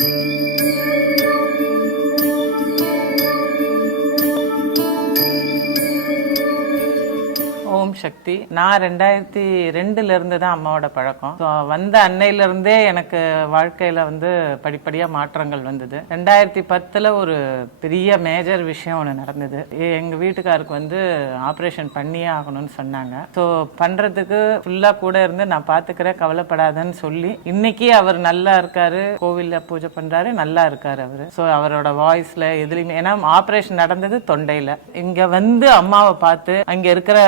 Thank you. ஓம் சக்தி. நான் ரெண்டாயிரத்தி ரெண்டுல இருந்து தான் அம்மாவோட பழக்கம். வந்த அன்னையில இருந்தே எனக்கு வாழ்க்கையில வந்து படிப்படியா மாற்றங்கள் வந்தது. ரெண்டாயிரத்தி பத்துல ஒரு பெரிய மேஜர் விஷயம் ஒன்று நடந்தது. எங்க வீட்டுக்காருக்கு வந்து ஆப்ரேஷன் பண்ணியே ஆகணும்னு சொன்னாங்க. ஸோ பண்றதுக்கு ஃபுல்லா கூட இருந்து நான் பாத்துக்கிறேன் கவலைப்படாதன்னு சொல்லி இன்னைக்கு அவர் நல்லா இருக்காரு கோவில்ல பூஜை பண்றாரு நல்லா இருக்காரு அவரு. ஸோ அவரோட வாய்ஸ்ல எதுலையுமே ஏன்னா ஆப்ரேஷன் நடந்தது தொண்டையில. இங்க வந்து அம்மாவை பார்த்து அங்க இருக்கிற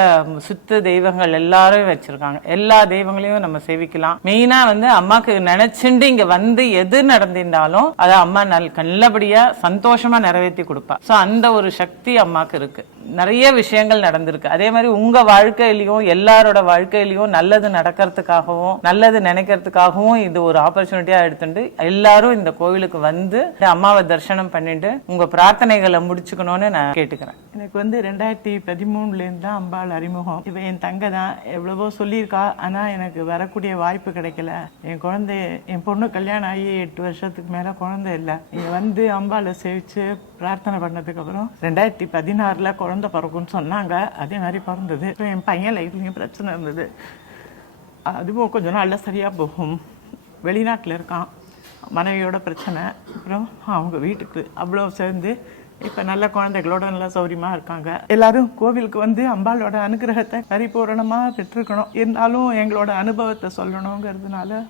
சுத்து தெய்வங்கள் எல்லாரும் வச்சிருக்காங்க. எல்லா தெய்வங்களையும் நம்ம சேவிக்கலாம். மெயினா வந்து அம்மாக்கு நினைச்சுண்டு இங்க வந்து எது நடந்திருந்தாலும் அதை அம்மா நல் நல்லபடியா சந்தோஷமா நிறைவேற்றி கொடுப்பா. சோ அந்த ஒரு சக்தி அம்மாக்கு இருக்கு. நிறைய விஷயங்கள் நடந்திருக்கு. அதே மாதிரி உங்க வாழ்க்கையிலையும் எல்லாரோட வாழ்க்கையிலையும் நல்லது நடக்கிறதுக்காகவும் நல்லது நினைக்கிறதுக்காகவும் இது ஒரு ஆப்பர்ச்சுனிட்டியா எடுத்துட்டு எல்லாரும் இந்த கோவிலுக்கு வந்து அம்மாவை தரிசனம் பண்ணிட்டு உங்க பிரார்த்தனைகளை முடிச்சுக்கணும்னு நான் கேட்டுக்கிறேன். எனக்கு வந்து ரெண்டாயிரத்தி பதிமூணுலேருந்து தான் அம்பாள் அறிமுகம். இவ என் தங்க தான். எவ்வளவோ சொல்லியிருக்கா. ஆனால் எனக்கு வரக்கூடிய வாய்ப்பு கிடைக்கல. என் குழந்தை என் பொண்ணு கல்யாணம் ஆகி எட்டு வருஷத்துக்கு மேலே குழந்தை இல்லை. இங்க வந்து அம்பாளை சேவிச்சு பிரார்த்தனை பண்ணதுக்கப்புறம் ரெண்டாயிரத்தி பதினாறில் குழந்தை பிறக்கும்னு சொன்னாங்க. அதே மாதிரி பிறந்தது. என் பையன் லைஃப்லேயும் பிரச்சனை இருந்தது. அதுவும் கொஞ்ச நாளில் சரியாக போகும். வெளிநாட்டில் இருக்கான். மனைவியோட பிரச்சனை. அப்புறம் அவங்க வீட்டுக்கு அவ்வளோ சேர்ந்து இப்போ நல்ல குழந்தைகளோட நல்லா சௌரியமாக இருக்காங்க. எல்லாரும் கோவிலுக்கு வந்து அம்பாளோட அனுகிரகத்தை பரிபூரணமாக பெற்றுக்கணும் இருந்தாலும் எங்களோட அனுபவத்தை சொல்லணுங்கிறதுனால